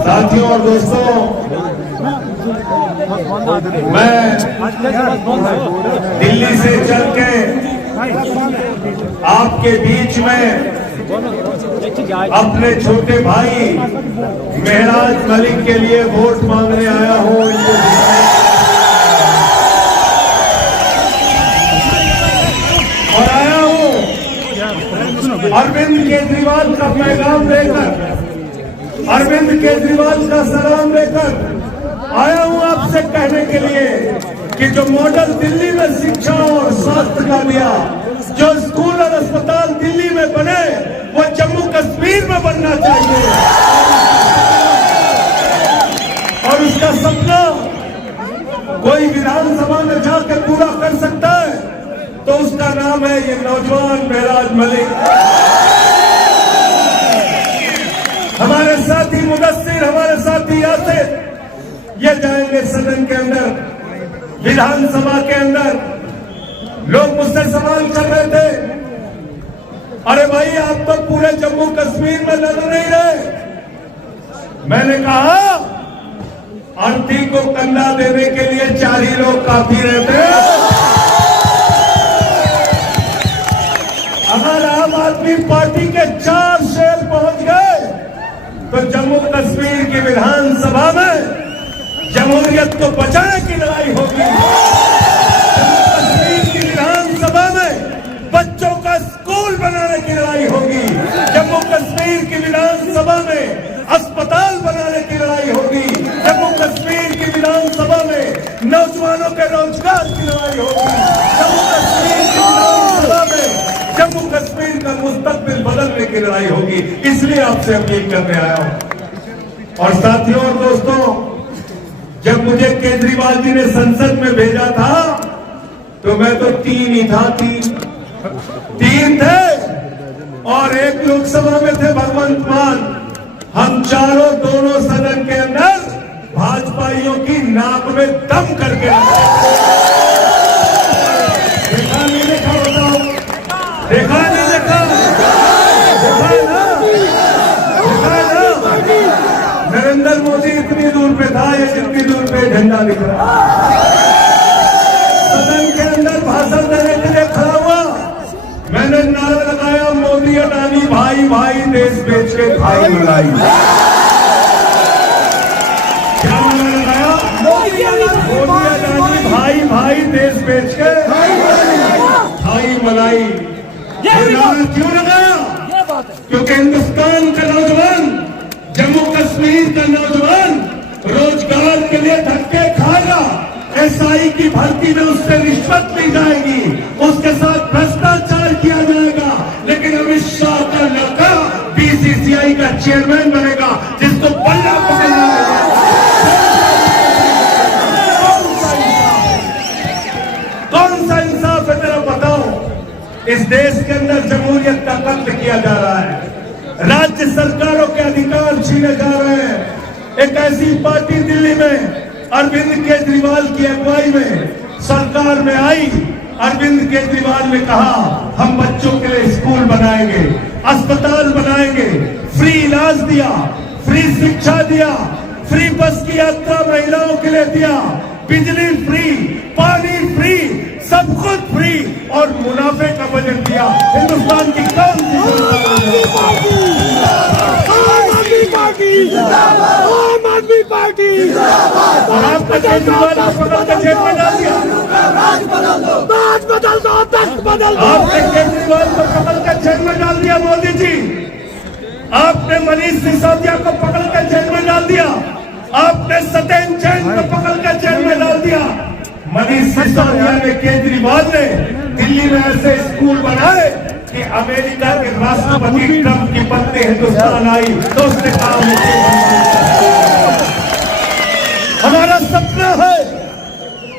साथियों और दोस्तों, मैं दिल्ली से चल के आपके बीच में अपने छोटे भाई मेहराज मलिक के लिए वोट मांगने आया हूं। और आया हूं अरविंद केजरीवाल का पैगाम लेकर, अरविंद केजरीवाल का सलाम लेकर आया हूं आपसे कहने के लिए कि जो मॉडल दिल्ली में शिक्षा और स्वास्थ्य का दिया, जो स्कूल और अस्पताल दिल्ली में बने, वो जम्मू कश्मीर में बनना चाहिए। और उसका सपना कोई विधानसभा में जाकर पूरा कर सकता है तो उसका नाम है ये नौजवान मेहराज मलिक। हमारे साथी मुदस्सिर, हमारे साथी यासिर, ये जाएंगे सदन के अंदर, विधानसभा के अंदर। लोग मुझसे सवाल कर रहे थे, अरे भाई आप तो पूरे जम्मू कश्मीर में लड़ नहीं रहे। मैंने कहा अर्थी को कंधा देने के लिए 4 ही लोग काफी रहते हैं। अगर आम आदमी पार्टी के 4 शेर पहुंच गए तो जम्मू कश्मीर की विधानसभा में जमहूरियत को बचाने की लड़ाई होगी। जम्मू कश्मीर की विधानसभा में बच्चों का स्कूल बनाने की लड़ाई होगी। जम्मू कश्मीर की विधानसभा में अस्पताल बनाने की लड़ाई होगी। जम्मू कश्मीर की विधानसभा में नौजवानों के रोजगार की लड़ाई होगी। जम्मू कश्मीर की विधानसभा में जम्मू कश्मीर का मुस्तकबिल बदलने की लड़ाई होगी। इसलिए आपसे अपील करने आया हूं। और साथियों और दोस्तों, जब मुझे केजरीवाल जी ने संसद में भेजा था तो मैं तो 3 ही था, 3 थे और 1 लोकसभा में थे भगवंत मान। हम चारों दोनों सदन के अंदर भाजपाइयों की नाक में दम करके देखा नहीं देखा, बताओ, देखा नहीं देखा, देखा ना, देखा ना। नरेंद्र मोदी इतनी दूर पे था, ये जितनी दूर पे झंडा दिख रहा। सदन के अंदर भाषण देने के लिए खड़ा हुआ, मैंने नारा लगाया, मोदी अडानी भाई भाई देश बेच के खाई मलाई। क्या नारा लगाया? मोदी अडानी भाई भाई देश बेच के खाई मलाई। ये नारा क्यों लगाया? क्योंकि हिंदुस्तान का नौजवान, जम्मू कश्मीर का नौजवान रोजगार के लिए धक्के खाएगा। एसआई की भर्ती में उससे रिश्वत ली जाएगी, उसके साथ भ्रष्टाचार किया जाएगा, लेकिन अमित शाह का लड़का बीसीसीआई का चेयरमैन बनेगा, जिसको बल्ला पकड़ना है। कौन सा इंसाफ है तेरा, बताओ। इस देश के अंदर जमहूरियत का कत्ल किया जा रहा है, राज्य सरकारों के अधिकार छीने जा रहे हैं। एक ऐसी पार्टी दिल्ली में अरविंद केजरीवाल की अगुवाई में सरकार में आई। अरविंद केजरीवाल ने कहा हम बच्चों के लिए स्कूल बनाएंगे, अस्पताल बनाएंगे, फ्री इलाज दिया, फ्री शिक्षा दिया, फ्री बस की यात्रा महिलाओं के लिए दिया, बिजली फ्री, पानी फ्री, सब कुछ फ्री और मुनाफे का बजट दिया। हिंदुस्तान की कौन सी पार्टी? और आपका केजरीवाल को पकड़ के जेल में डाल दिया। आपने केजरीवाल को पकड़ के जेल में डाल दिया मोदी जी। आपने मनीष सिसोदिया को पकड़ के जेल में डाल दिया। आपने सत्येंद्र जैन को पकड़ के जेल में डाल दिया। मनीष सिसोदिया ने, केजरीवाल ने दिल्ली में ऐसे स्कूल बनाए कि अमेरिका के राष्ट्रपति ट्रंप की पत्नी हिंदुस्तान आई तो उसने कहा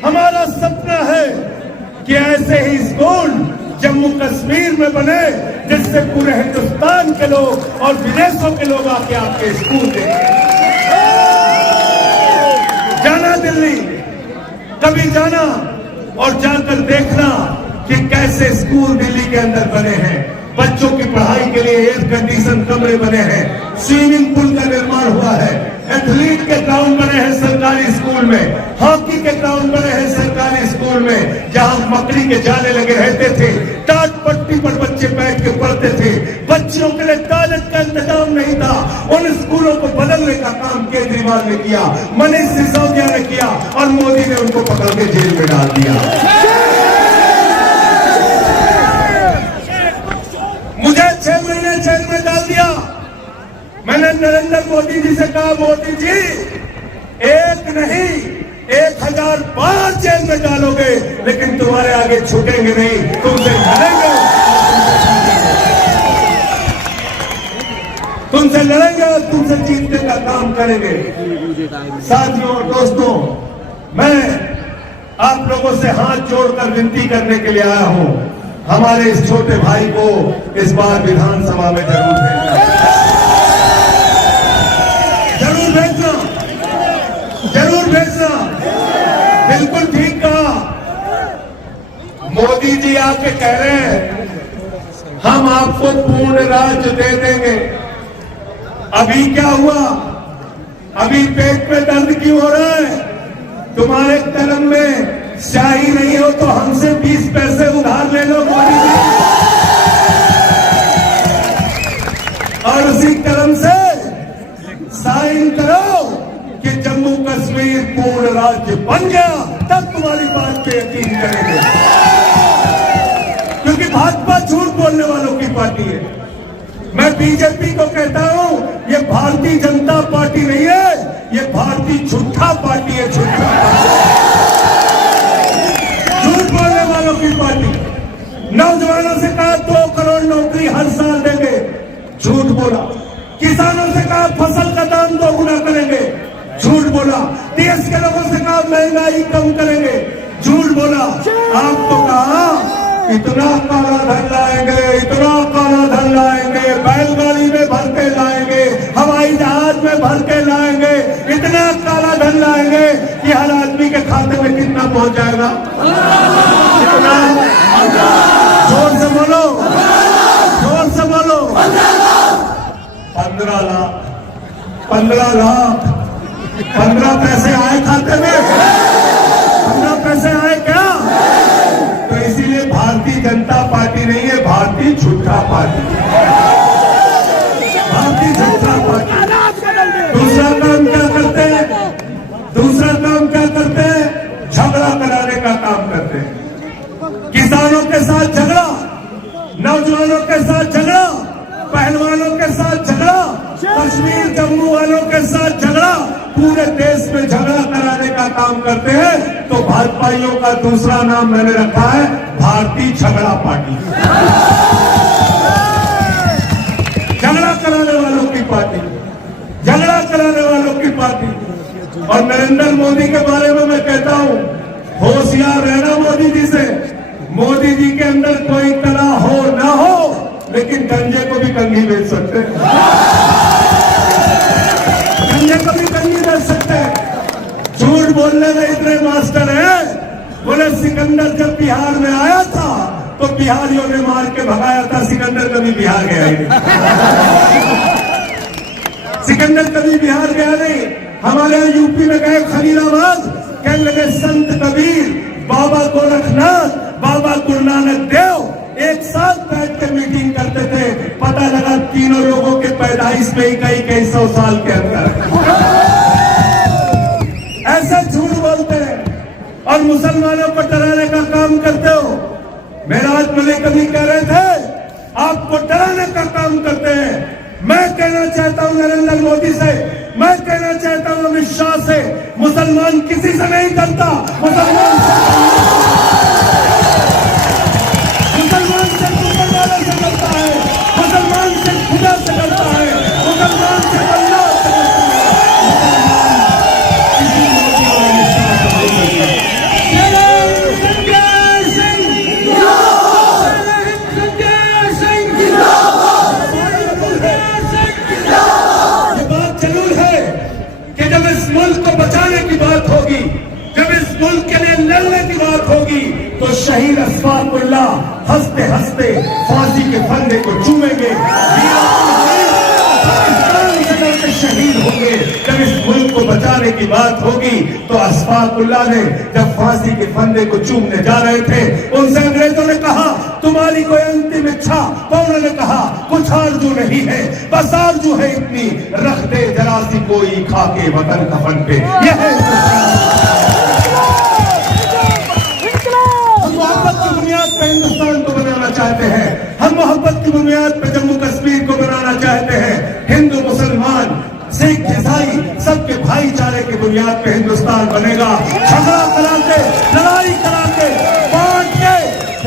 हमारा सपना है कि ऐसे ही स्कूल जम्मू कश्मीर में बने, जिससे पूरे हिंदुस्तान के लोग और विदेशों के लोग आके आपके स्कूल देखें। जाना दिल्ली, कभी जाना और जाकर देखना कि कैसे स्कूल दिल्ली के अंदर बने हैं। बच्चों की पढ़ाई के लिए एयर कंडीशन कमरे बने हैं, स्विमिंग पूल का निर्माण हुआ है, एथलीट के ग्राउंड बने हैं सरकारी स्कूल में, हॉकी के ग्राउंड बने हैं सरकारी स्कूल में, जहां मकड़ी के जाले लगे रहते थे, टाट पट्टी पर बच्चे बैठ के पढ़ते थे, बच्चों के लिए टॉयलेट का इंतजाम नहीं था। उन स्कूलों को बदलने का काम केजरीवाल ने किया, मनीष सिसोदिया ने किया और मोदी ने उनको पकड़ के जेल में डाल दिया। मुझे 6 महीने जेल में डाल दिया। मैंने नरेंद्र मोदी जी से कहा, मोदी जी एक नहीं 1000 बार जेल में डालोगे, लेकिन तुम्हारे आगे छूटेंगे नहीं, तुमसे लड़ेंगे, तुमसे लड़ेंगे और तुमसे जीतने का काम करेंगे। साथियों और दोस्तों, मैं आप लोगों से हाथ जोड़कर विनती करने के लिए आया हूं, हमारे इस छोटे भाई को इस बार विधानसभा में जरूर भेजना, जरूर भेजना, जरूर भेजना। बिल्कुल ठीक कहा मोदी जी, आके कह रहे हैं हम आपको पूर्ण राज्य दे देंगे। अभी क्या हुआ? अभी पेट में दर्द क्यों हो रहा है? तुम्हारे कलम में स्याही नहीं हो तो हमसे 20 पैसे उधार ले लो मोदी जी, और उसी कलम से साइन करो कि जम्मू कश्मीर पूर्ण राज्य बन गया, तब तुम्हारी बात पे यकीन करेंगे। क्योंकि भाजपा झूठ बोलने वालों की पार्टी है। मैं बीजेपी को कहता हूं, ये भारतीय जनता पार्टी नहीं है, ये भारतीय झूठा पार्टी है, झूठा झूठ बोलने वालों की पार्टी। नौजवानों से कहा 2 करोड़ नौकरी हर साल देंगे, झूठ बोला। किसानों से कहा फसल का दाम 2 गुना करेंगे, झूठ बोला। देश के लोगों से कहा महंगाई कम करेंगे, झूठ बोला। आपको कहा इतना काला धन लाएंगे, इतना काला धन लाएंगे, बैलगाड़ी में भर के लाएंगे, हवाई जहाज में भर के लाएंगे, इतना काला धन लाएंगे कि हर आदमी के खाते में कितना पहुंच जाएगा? कितना? जोर से बोलो, जोर से बोलो। 15 लाख, 15 लाख, 15 पैसे आए खाते में, 15 पैसे आए क्या? तो इसीलिए भारतीय जनता पार्टी नहीं है, भारतीय झूठा पार्टी, भारतीय झूठा पार्टी। दूसरा काम क्या करते हैं? दूसरा काम क्या करते हैं? झगड़ा कराने का काम करते हैं। किसानों के साथ झगड़ा, नौजवानों के साथ झगड़ा, पहलवानों के साथ झगड़ा, कश्मीर जम्मू वालों के साथ झगड़ा, पूरे देश में झगड़ा कराने का काम करते हैं। तो भाजपाइयों का दूसरा नाम मैंने रखा है भारतीय झगड़ा पार्टी, झगड़ा कराने वालों की पार्टी, झगड़ा कराने वालों की पार्टी। और नरेंद्र मोदी के बारे में मैं कहता हूं, होशियार रहना मोदी जी से। मोदी जी के अंदर कोई कला हो ना हो, लेकिन गंजे को भी कंघी बेच सकते हैं, गंजे को भी कंघी बेच सकते हैं। झूठ बोलने में इतने मास्टर हैं, बोले सिकंदर जब बिहार में आया था तो बिहारियों ने मार के भगाया था, सिकंदर कभी बिहार गया ही नहीं। सिकंदर कभी बिहार गया नहीं। हमारे यहाँ यूपी में गए खलीलाबाद, कहने लगे संत कबीर, बाबा गोरखनाथ, बाबा गुरु नानक देव एक साथ बैठ के मीटिंग करते थे। पता लगा तीनों लोगों के पैदाइश में ही कई 100 साल के अंदर। ऐसा झूठ बोलते हैं और मुसलमानों को डराने का काम करते हो। मेराज मलिक कभी कह रहे थे आपको डराने का काम करते हैं। मैं कहना चाहता हूं नरेंद्र मोदी से, मैं कहना चाहता हूं अमित शाह से, मुसलमान किसी से नहीं डरता, मुसलमान से मुसलमानों से डरता है, मुसलमान से खुदा से डरता है, मुसलमान से अल्लाह से मुल्क को बचाने की बात होगी, जब इस मुल्क के लिए लड़ने की शहीद अशफाकुल्लाह हंसते हंसते फांसी के फंदे को चूमेंगे, शहीद होंगे। जब इस मुल्क को बचाने की बात होगी तो अशफाकुल्लाह ने जब फांसी के फंदे को चूमने जा रहे थे, उनसे अंग्रेजों ने कहा तुम्हारी कोई अंतिम इच्छा? तो उन्होंने कहा कुछ आरजू नहीं है, बस आरजू है इतनी, रख दे जरा सी कोई खाके वतन कफन पे। यह है हम मोहब्बत की बुनियाद पे हिंदुस्तान को बनाना चाहते हैं, हम मोहब्बत की बुनियाद पे जम्मू कश्मीर को बनाना चाहते हैं। हिंदू मुसलमान सिख ईसाई सबके भाईचारे की बुनियाद पे हिंदुस्तान बनेगा। झगड़ा करा के, लड़ाई करा के, बांट के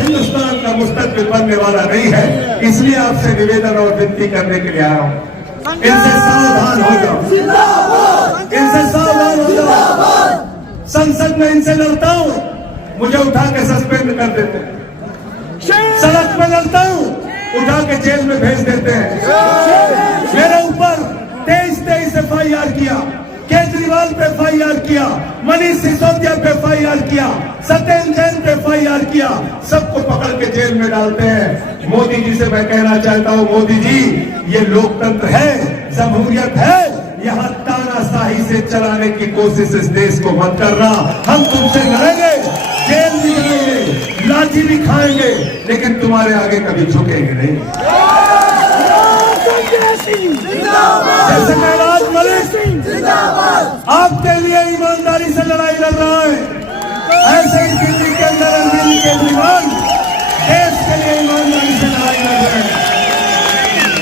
हिंदुस्तान का मुस्तकबिल बनने वाला नहीं है। इसलिए आपसे निवेदन और विनती करने के लिए आया हूं, इनसे सावधान हो जाओ, इनसे सावधान हो जाओ। संसद में इनसे लड़ता हूं, मुझे उठा के सस्पेंड कर देते हैं, सड़क पे लड़ता हूं, उठा के जेल में भेज देते हैं। मेरे ऊपर 23 FIR किया, केजरीवाल पे FIR किया, मनीष सिसोदिया पे FIR किया, सत्येंद्र जैन पे FIR किया, सबको पकड़ के जेल में डालते हैं। मोदी जी से मैं कहना चाहता हूं, मोदी जी ये लोकतंत्र है, जमहूरियत है, यहाँ तानाशाही से चलाने की कोशिश इस देश को मत करना। हम तुमसे लड़ेंगे, जेल भी जाएंगे, लाठी भी खाएंगे, लेकिन तुम्हारे आगे कभी झुकेंगे नहीं। जैसे महराज मलिक आपके लिए ईमानदारी से लड़ाई लड़ रहा है, ऐसे ही दिल्ली के अंदर अरविंद केजरीवाल देश के लिए ईमानदारी से लड़ाई लड़ रहे हैं।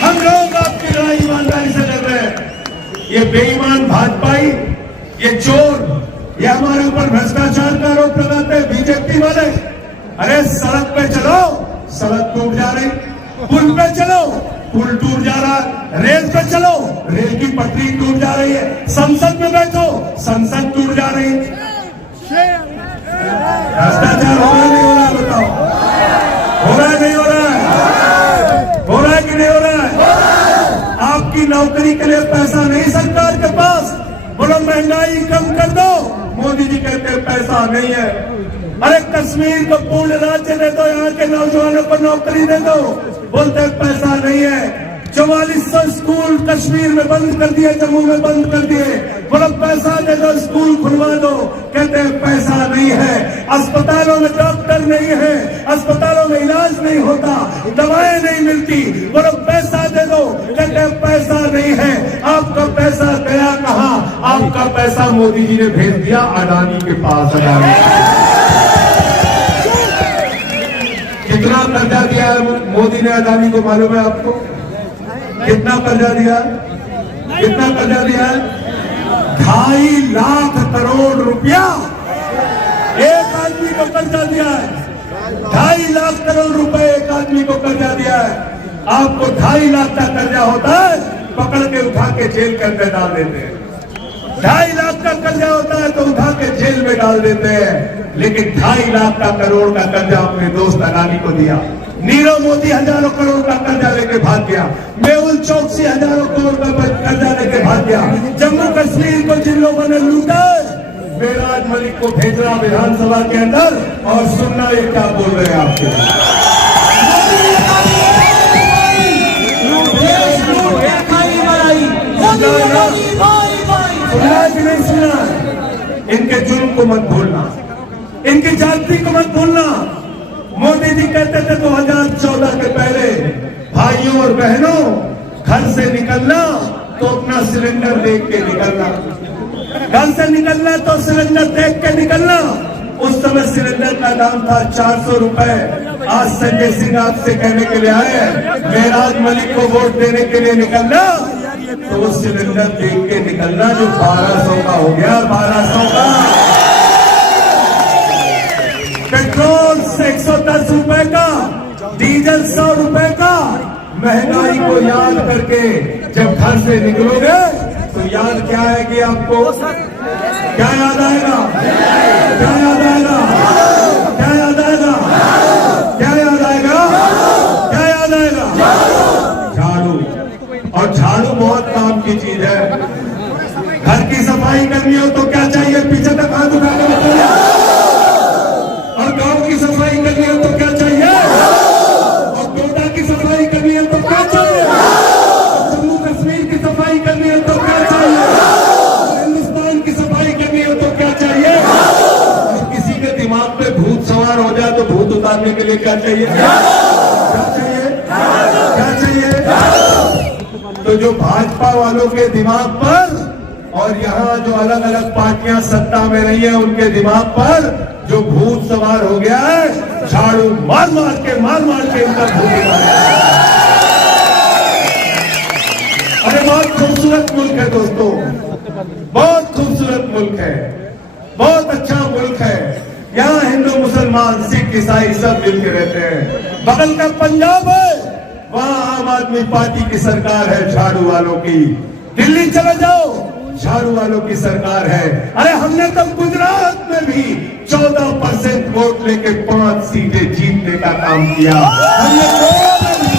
हम लोग आपकी लड़ाई ईमानदारी से लड़ रहे हैं। ये बेईमान भाजपाई, ये चोर, ये हमारे ऊपर भ्रष्टाचार का आरोप लगाते हैं बीजेपी वाले। अरे सड़क पे चलो, सड़क टूट जा रही, पुल पे चलो, पुल टूट जा रहा, रेल पे चलो, रेल की पटरी टूट जा रही है, संसद में बैठो, संसद टूट जा रही है। भ्रष्टाचार हो रहा नहीं हो रहा? बताओ, हो रहा है नहीं हो रहा है? हो रहा है कि नहीं हो रहा है? आपकी नौकरी के लिए पैसा नहीं सरकार के पास, बोलो महंगाई कम कर दो, मोदी जी कहते हैं पैसा नहीं है। अरे कश्मीर को पूर्ण राज्य दे दो, यहाँ के नौजवानों को नौकरी दे दो, बोलते पैसा नहीं है। 4400 स्कूल कश्मीर में बंद कर दिए, जम्मू में बंद कर दिए, बोलो पैसा दे दो, स्कूल खुलवा दो, कहते हैं पैसा नहीं है। अस्पतालों में डॉक्टर नहीं है, अस्पतालों में इलाज नहीं होता, दवाएं नहीं मिलती, बोलो पैसा दे दो, कहते हैं पैसा नहीं है। आपका पैसा गया कहाँ? आपका पैसा मोदी जी ने भेज दिया अडानी के पास। अडानी कितना कर्जा दिया है मोदी ने अडानी को, मालूम है आपको? कितना कर्जा दिया? कितना कर्जा दिया है? 2.5 लाख करोड़ रुपया एक आदमी को कर्जा दिया है। 2.5 लाख करोड़ रुपए एक आदमी को कर्जा दिया है। आपको 2.5 लाख का कर्जा होता है, पकड़ के उठा के जेल के अंदर डाल देते हैं। 2.5 लाख का कर्जा होता है तो उठा के जेल में डाल देते हैं, लेकिन 2.5 लाख का करोड़ का कर्जा अपने दोस्त अडानी को दिया। नीरव मोदी हजारों करोड़ का कर्जा लेके भाग गया, मेहुल चौकसी हजारों करोड़ का कर्जा लेके भाग गया। जम्मू कश्मीर को जिन लोगों ने लूटा, महराज मलिक को भेजना विधानसभा के अंदर, और सुनना ये क्या बोल रहे हैं आपके। सुना कि नहीं सुना? इनके जुर्म को मत भूलना, इनकी जाति को मत भूलना। मोदी जी कहते थे 2014 के पहले, भाइयों और बहनों घर से निकलना तो अपना सिलेंडर देख के निकलना, घर से निकलना तो सिलेंडर देख के निकलना। उस समय सिलेंडर का दाम था 400 रुपए। आज संजय सिंह आपसे कहने के लिए आए हैं, महराज मलिक को वोट देने के लिए निकलना तो वो सिलेंडर देख के निकलना जो 1200 का हो गया, 1200 का। पेट्रोल 110 रुपए का, डीजल 100 रुपए का। महंगाई को याद करके जब घर से निकलोगे तो याद क्या आएगी आपको? क्या याद आएगा? क्या याद आएगा? क्या याद आएगा? क्या याद आएगा? क्या याद आएगा? झाड़ू। और झाड़ू बहुत काम की चीज है। घर की सफाई करनी हो तो क्या चाहिए? पीछे तक हाथ उठा के बताइए। और गांव की सफाई करनी सुधारने के लिए क्या चाहिए? क्या चाहिए? क्या चाहिए? तो जो भाजपा वालों के दिमाग पर और यहाँ जो अलग अलग पार्टियां सत्ता में रही हैं उनके दिमाग पर जो भूत सवार हो गया है, झाड़ू मार मार के इनका भूत निकाल। अरे बहुत खूबसूरत मुल्क है दोस्तों, बहुत खूबसूरत मुल्क है, बहुत अच्छा मुल्क है। यहाँ हिंदू मुसलमान सिख ईसाई सब मिलके रहते हैं। बगल का पंजाब है, वहाँ आम आदमी पार्टी की सरकार है झाड़ू वालों की। दिल्ली चले जाओ, झाड़ू वालों की सरकार है। अरे हमने तो गुजरात में भी 14% वोट लेके 5 सीटें जीतने का काम किया। हमने गोवा में भी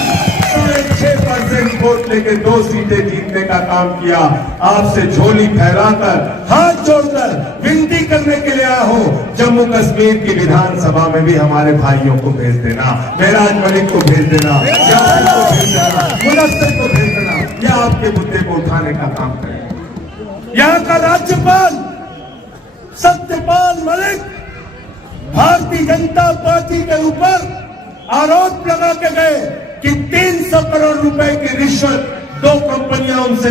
6.5% वोट लेके 2 सीटें जीतने का काम किया। आपसे झोली फैलाकर हाथ जोड़कर विनती करने के लिए आया हो, जम्मू कश्मीर की विधानसभा में भी हमारे भाइयों को भेज देना, मेराज मलिक को भेज देना, यासिर को भेज देना, मुदस्सिर को भेज देना, या आपके मुद्दे को उठाने का काम करें। यहाँ का राज्यपाल सत्यपाल मलिक भारतीय जनता पार्टी के ऊपर आरोप लगा के गए कि 300 करोड़ रुपए की रिश्वत 2 कंपनियां उनसे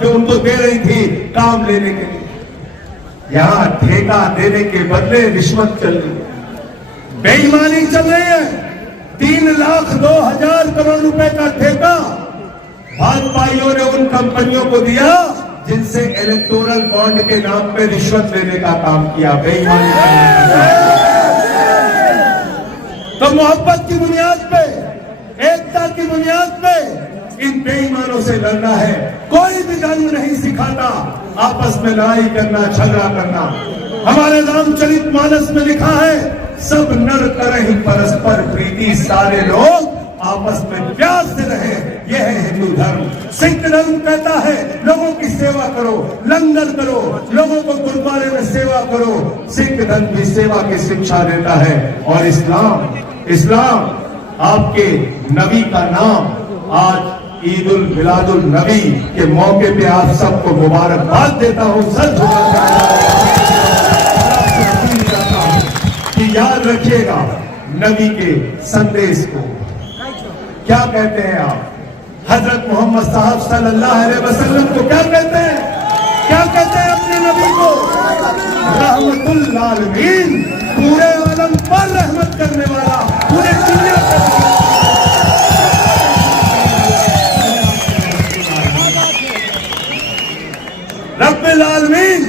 जो उनको दे रही थी काम लेने के लिए। यहाँ ठेका देने के बदले रिश्वत चल रही है, बेईमानी चल रही है। 3,02,000 करोड़ रुपए का ठेका भाजपाइयों ने उन कंपनियों को दिया जिनसे इलेक्टोरल बॉन्ड के नाम पे रिश्वत लेने का काम किया, बेईमानी करने का काम। तो मोहब्बत की बुनियाद पे, एकता की बुनियाद पे इन बेईमानों से लड़ना है। कोई भी जंग नहीं सिखाता आपस में लड़ाई करना, झगड़ा करना। हमारे रामचरित मानस में लिखा है, सब नर करहि परस्पर प्रीति, सारे लोग आपस में प्यार से रहे, यह है हिंदू धर्म। सिख धर्म कहता है लोगों की सेवा करो, लंगर करो, लोगों को गुरुद्वारे में सेवा करो। सिख धर्म भी सेवा की शिक्षा देता है। और इस्लाम आपके नबी का नाम आज ईद उल मिलादुल नबी के मौके पे आप सबको मुबारकबाद देता हूं। सर कि याद रखिएगा नबी के संदेश को। क्या कहते हैं आप? हजरत मोहम्मद साहब सल्लल्लाहु अलैहि वसल्लम को क्या कहते हैं? क्या कहते हैं अपने नबी को? रहमतुल आलमीन, पूरे आलम पर रहमत करने वाला, पूरे दुनिया पर। रब्बुल आलमीन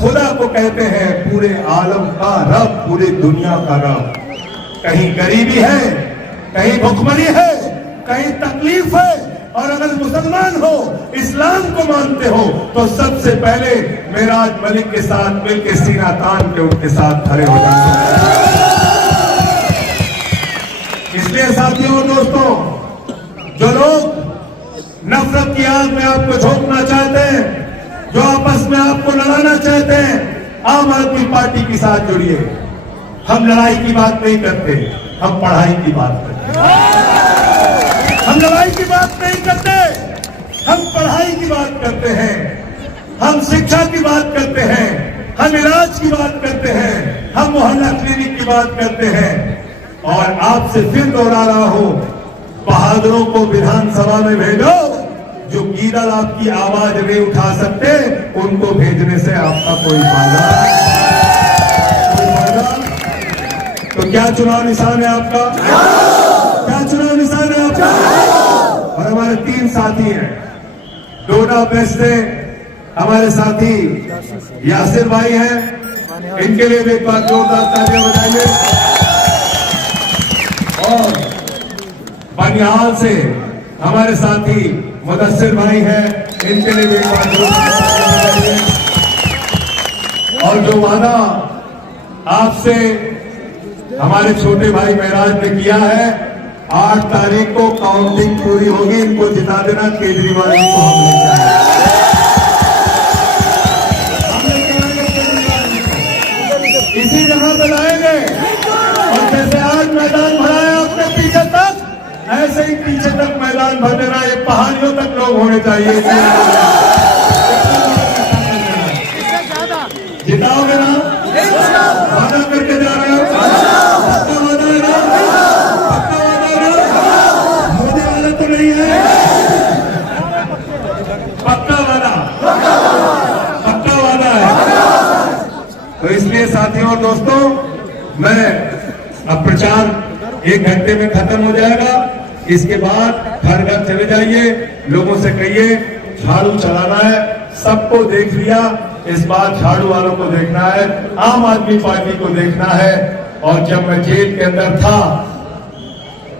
खुदा को कहते हैं पूरे आलम का रब, पूरी दुनिया का रब। कहीं गरीबी है, कहीं भुखमरी है, कहीं तकलीफ है, और अगर मुसलमान हो, इस्लाम को मानते हो, तो सबसे पहले मेराज मलिक के साथ मिलकर सीना तान के उनके साथ खड़े हो जाते। इसलिए साथियों और दोस्तों, जो लोग नफरत की आग में आपको झोंकना चाहते हैं, जो आपस में आपको लड़ाना चाहते हैं, आम आदमी पार्टी के साथ जुड़िए। हम लड़ाई की बात नहीं करते, हम पढ़ाई की बात करते हैं। हम लड़ाई की बात नहीं करते, हम पढ़ाई की बात करते हैं। हम शिक्षा की बात करते हैं, हम इलाज की बात करते हैं, हम मोहल्ला क्लिनिक की बात करते हैं। और आपसे फिर दोहरा रहा हूं, बहादुरों को विधानसभा में भेजो। जो गीदड़ आपकी आवाज नहीं उठा सकते, उनको भेजने से आपका कोई फायदा। तो क्या चुनाव निशान है आपका? क्या चुनाव निशान है आपका? और हमारे 3 साथी हैं, डोडा बेस्ट से हमारे साथी यासिर भाई हैं, इनके लिए भी एक बार जोरदार तालियां बजाइए। और बनिहाल से हमारे साथी मुदस्सिर भाई हैं, इनके लिए भी एक बार जोरदार तालियां बजाइए। और जो वादा आपसे हमारे छोटे भाई महराज ने किया है, 8 तारीख को काउंटिंग पूरी होगी, इनको जिता देना, केजरीवाल जी को हम लेके आएंगे, इसी जगह पे लाएंगे। और जैसे आज मैदान भरा है अपने पीछे तक, ऐसे ही पीछे तक मैदान भर देना। ये पहाड़ियों तक लोग होने चाहिए। जिताओगे ना? वादा करके जा रहे हो? साथियों और दोस्तों, मैं अब प्रचार 1 घंटे में खत्म हो जाएगा। इसके बाद घर घर चले जाइए, लोगों से कहिए झाड़ू चलाना है। सबको देख लिया, इस बार झाड़ू वालों को देखना है, आम आदमी पार्टी को देखना है। और जब मैं जेल के अंदर था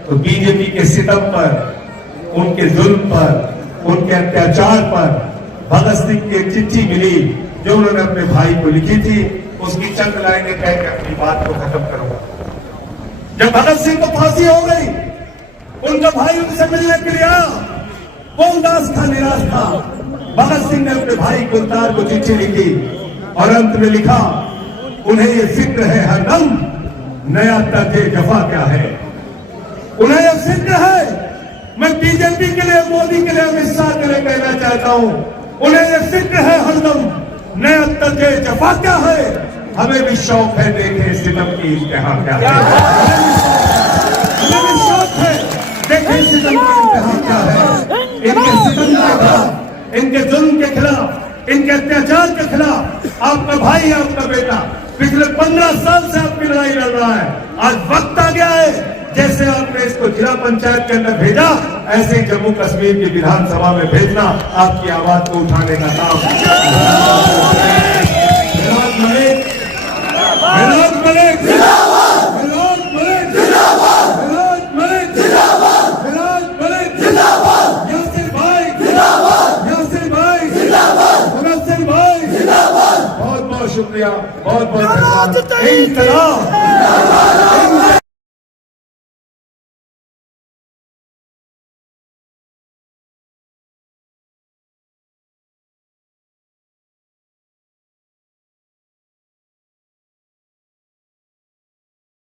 तो बीजेपी के सितम पर, उनके जुल्म पर, उनके अत्याचार पर भगत सिंह की एक चिट्ठी मिली जो उन्होंने अपने भाई को लिखी थी। उसकी चंद लाइनें कहकर अपनी बात को खत्म करूंगा। जब भगत सिंह को फांसी हो गई, उनका भाई उनसे मिलने के लिए आया। वो उदास था, निराश था। भगत सिंह ने अपने भाई कुलतार को चिट्ठी लिखी और अंत में लिखा, उन्हें ये फिक्र है हरदम, नया तर्ज जफा क्या है। उन्हें ये फिक्र है, मैं बीजेपी के लिए, मोदी के लिए, अमित शाह के लिए कहना चाहता हूं, उन्हें ये फिक्र है हरदम, नया तर्ज जफा क्या है। हमें भी शौक है देखें सितम की इंतहा क्या है। हमें भी शौक है देखें सितम की इंतहा क्या है। इनके सितम के खिलाफ, इनके जुल्म के खिलाफ, इनके अत्याचार के खिलाफ आपका भाई, आपका बेटा पिछले 15 साल से आपकी लड़ाई लड़ रहा है। आज वक्त आ गया है, जैसे आपने इसको जिला पंचायत के अंदर भेजा, ऐसे ही जम्मू कश्मीर की विधानसभा में भेजना, आपकी आवाज को उठाने का काम। मिलाद मलिक, मिलाद मलिक, मिलाद मलिक, मिलाद मलिक, मिलाद मलिक, यासिर भाई, यासिर भाई, भगत सिंह भाई, बहुत बहुत शुक्रिया, बहुत बहुत धन्यवाद। इंकलाब।